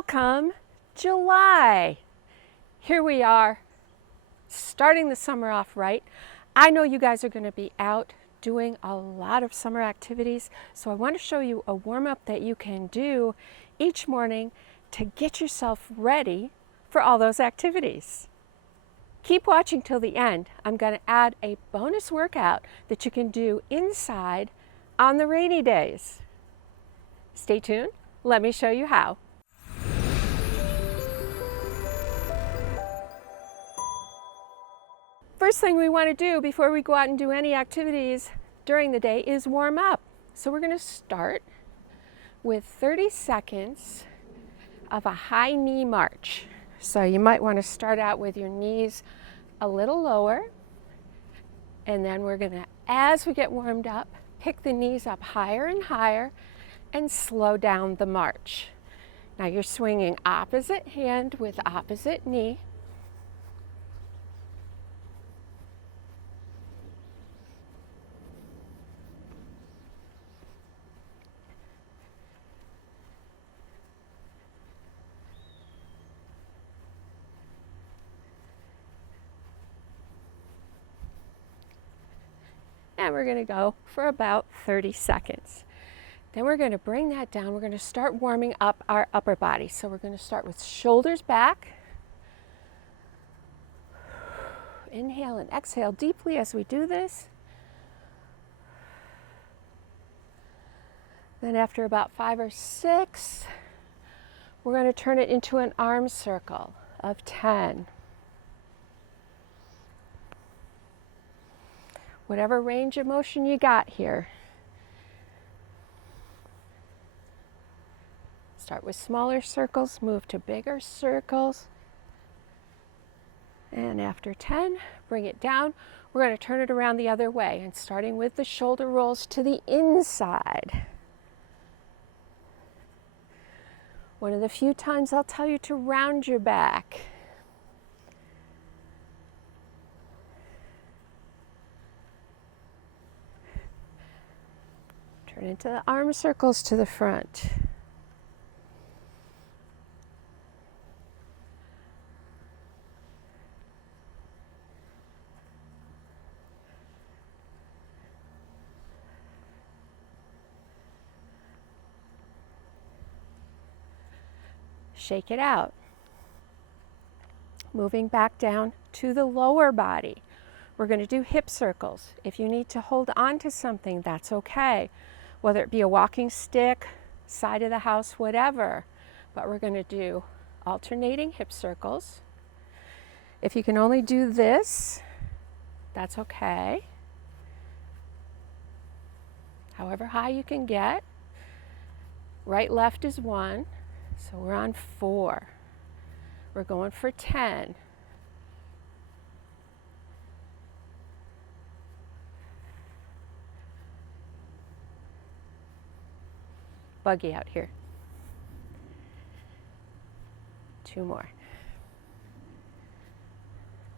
Welcome, July. Here we are, starting the summer off right. I know you guys are going to be out doing a lot of summer activities, so I want to show you a warm-up that you can do each morning to get yourself ready for all those activities. Keep watching till the end. I'm going to add a bonus workout that you can do inside on the rainy days. Stay tuned. Let me show you how. First thing we want to do before we go out and do any activities during the day is warm up. So we're going to start with 30 seconds of a high knee march. So you might want to start out with your knees a little lower, and then we're going to, as we get warmed up, pick the knees up higher and higher and slow down the march. Now you're swinging opposite hand with opposite knee. And we're going to go for about 30 seconds. Then we're going to bring that down. We're going to start warming up our upper body. So we're going to start with shoulders back. Inhale and exhale deeply as we do this. Then after about 5 or 6, we're going to turn it into an arm circle of 10. Whatever range of motion you got here. Start with smaller circles, move to bigger circles. And after 10, bring it down. We're going to turn it around the other way, and starting with the shoulder rolls to the inside. One of the few times I'll tell you to round your back. Turn into the arm circles to the front. Shake it out. Moving back down to the lower body. We're going to do hip circles. If you need to hold on to something, that's okay. Whether it be a walking stick, side of the house, whatever. But we're going to do alternating hip circles. If you can only do this, that's okay. However high you can get. Right, left is 1. So we're on 4. We're going for 10. Buggy out here. 2 more.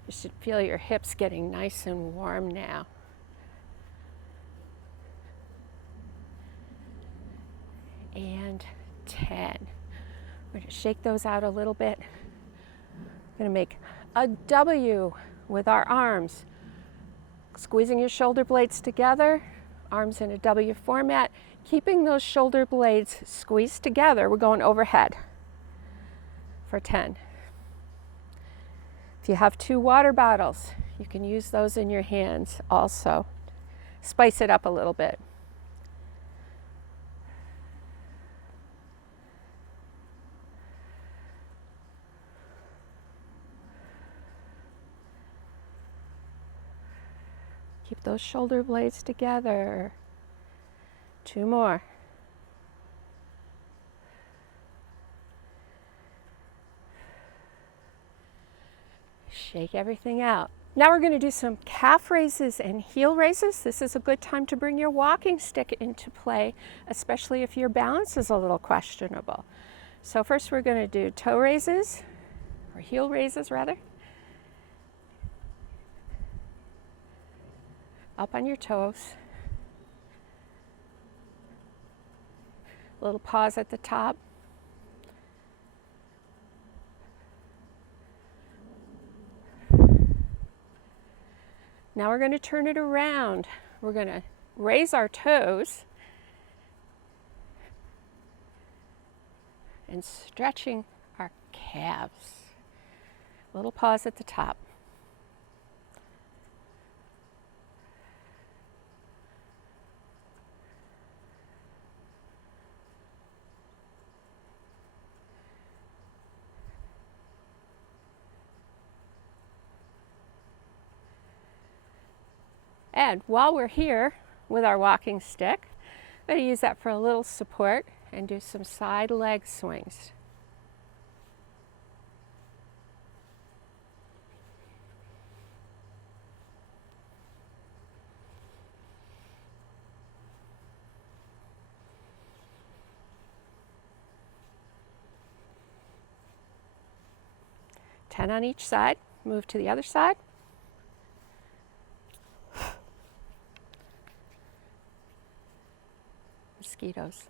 You should feel your hips getting nice and warm now. And 10. We're going to shake those out a little bit. We're going to make a W with our arms. Squeezing your shoulder blades together, arms in a W format. Keeping those shoulder blades squeezed together, we're going overhead for 10. If you have 2 water bottles, you can use those in your hands also. Spice it up a little bit. Keep those shoulder blades together. 2 more. Shake everything out. Now we're going to do some calf raises and heel raises. This is a good time to bring your walking stick into play, especially if your balance is a little questionable. So first we're going to do toe raises, or heel raises rather. Up on your toes. A little pause at the top. Now we're going to turn it around. We're going to raise our toes and stretching our calves. Little pause at the top. And while we're here with our walking stick, I'm going to use that for a little support and do some side leg swings. Ten on each side. Move to the other side. Mosquitoes.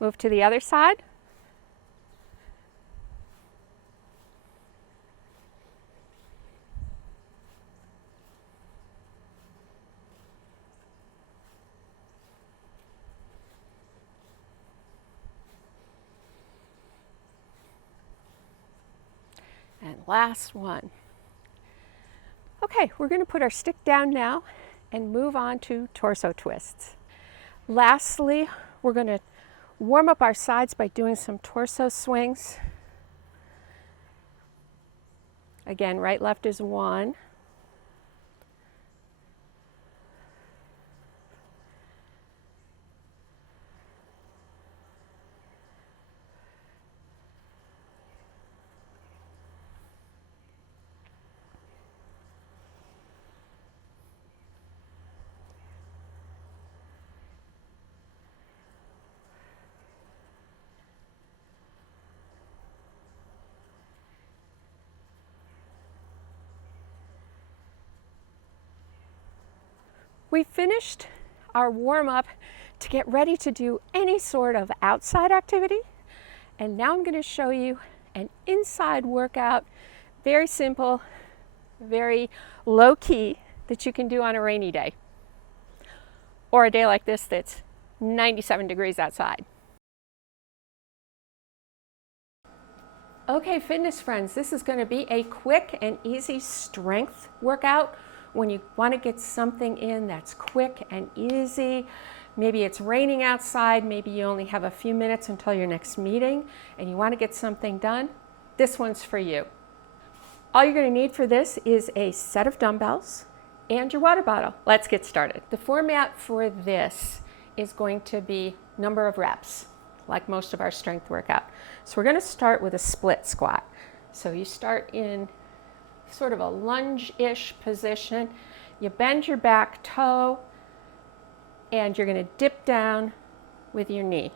Move to the other side. And last one. Okay, we're going to put our stick down now and move on to torso twists. Lastly, we're going to warm up our sides by doing some torso swings. Again, right, left is 1. We finished our warm-up to get ready to do any sort of outside activity. And now I'm going to show you an inside workout, very simple, very low-key, that you can do on a rainy day. Or a day like this that's 97 degrees outside. Okay, fitness friends, this is going to be a quick and easy strength workout. When you want to get something in that's quick and easy, maybe it's raining outside, maybe you only have a few minutes until your next meeting and you want to get something done, this one's for you. All you're going to need for this is a set of dumbbells and your water bottle. Let's get started. The format for this is going to be number of reps, like most of our strength workout. So we're going to start with a split squat. So you start in sort of a lunge-ish position. You bend your back toe and you're going to dip down with your knee.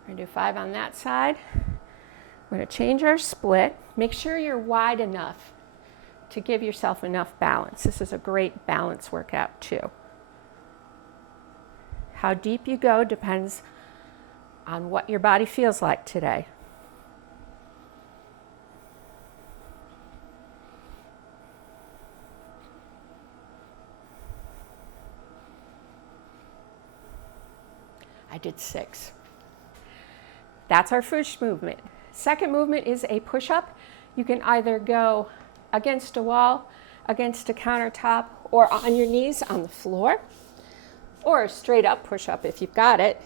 We're going to do 5 on that side. We're going to change our split. Make sure you're wide enough to give yourself enough balance. This is a great balance workout too. How deep you go depends on what your body feels like today. I did 6. That's our first movement. Second movement is a push-up. You can either go against a wall, against a countertop, or on your knees on the floor, or a straight up push-up if you've got it.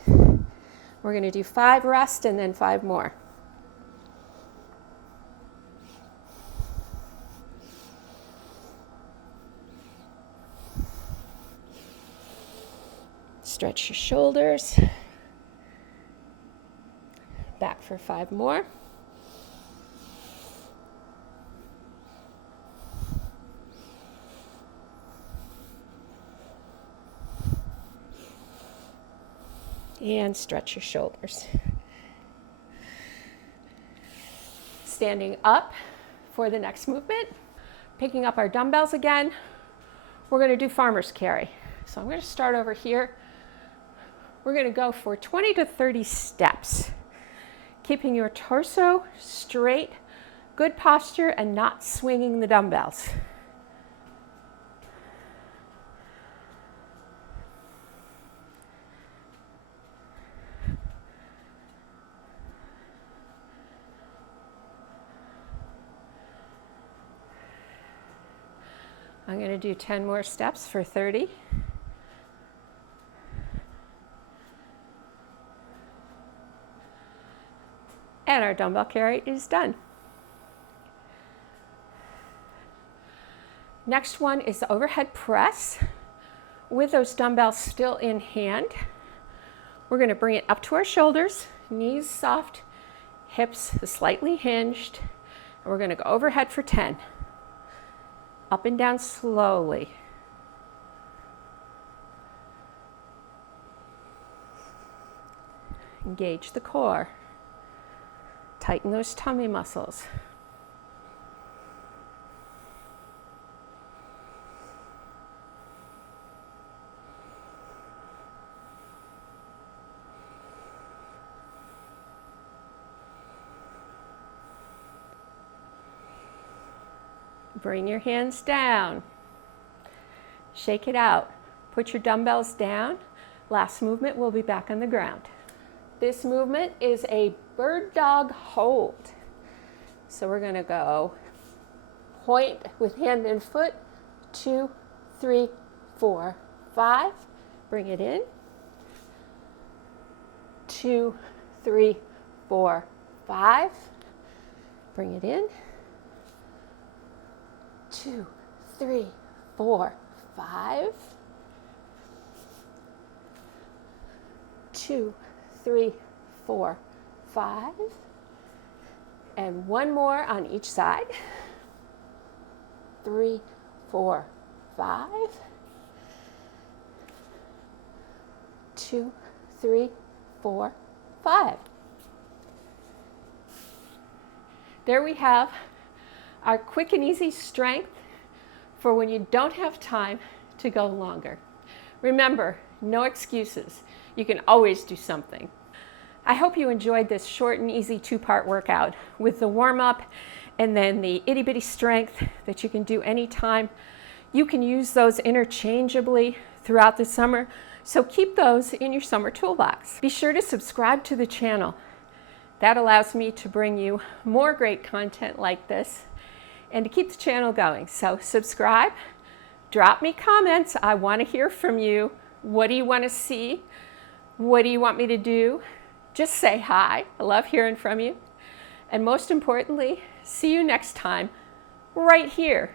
We're going to do 5 rest and then 5 more. Stretch your shoulders. Back for 5 more. And stretch your shoulders. Standing up for the next movement. Picking up our dumbbells again. We're going to do farmer's carry. So I'm going to start over here We're going to go for 20 to 30 steps, keeping your torso straight, good posture, and not swinging the dumbbells. I'm going to do 10 more steps for 30. And our dumbbell carry is done. Next one is the overhead press with those dumbbells still in hand. We're going to bring it up to our shoulders, knees soft, hips slightly hinged, and we're going to go overhead for 10. Up and down slowly. Engage the core. Tighten those tummy muscles. Bring your hands down. Shake it out. Put your dumbbells down. Last movement, we'll be back on the ground. This movement is a bird dog hold. So we're going to go point with hand and foot, 2, 3, 4, 5. Bring it in. 2, 3, 4, 5. Bring it in. 2, 3, 4, 5. 2, 3, 4, 5. And one more on each side. 3, 4, 5. 2, 3, 4, 5. There we have our quick and easy strength for when you don't have time to go longer. Remember, no excuses. You can always do something. I hope you enjoyed this short and easy 2-part workout with the warm-up and then the itty-bitty strength that you can do anytime. You can use those interchangeably throughout the summer, so keep those in your summer toolbox. Be sure to subscribe to the channel. That allows me to bring you more great content like this and to keep the channel going. So subscribe, drop me comments. I want to hear from you. What do you want to see? What do you want me to do? Just say hi. I love hearing from you. And most importantly, see you next time right here